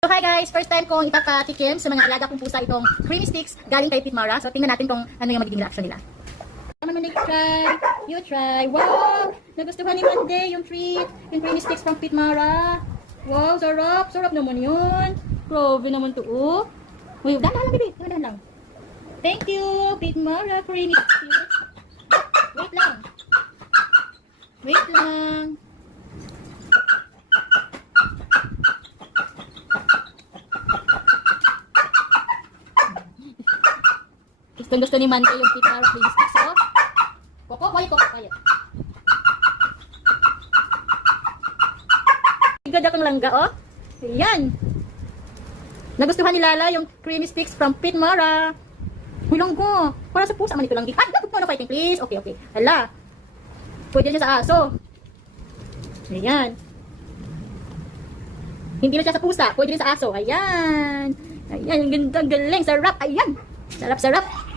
So hi guys, first time kong ipapatikim sa mga alaga kong pusa itong creamy sticks galing kay Pitmara. So tingnan natin kung ano yung magiging reaction nila. Come on, try. You try. Wow! Nagustuhan ni Monday yung treat. Yung creamy sticks from Pitmara. Wow, sarap. Sarap naman yun. Grabe naman to. Oh. Uy, dahan lang, baby. Dahan lang. Thank you, Pitmara creamy sticks. Wait lang. Wait lang. Gusto ni Mante yung Pitmara creamy sticks. Oh. Koko, quiet, Koko, quiet. Igad akong langga, oh. Ayan. Nagustuhan ni Lala yung creamy sticks from Pitmara. Uy, langgo. Para sa pusa man ito lang. Ay, dapat mo na fighting, please. Okay, okay. Hala. Pwede siya sa aso. Ayan. Hindi na siya sa pusa. Pwede rin sa aso. Ayan. Ayan. Ganda, galing. Sarap. Ayan. Sarap, sarap.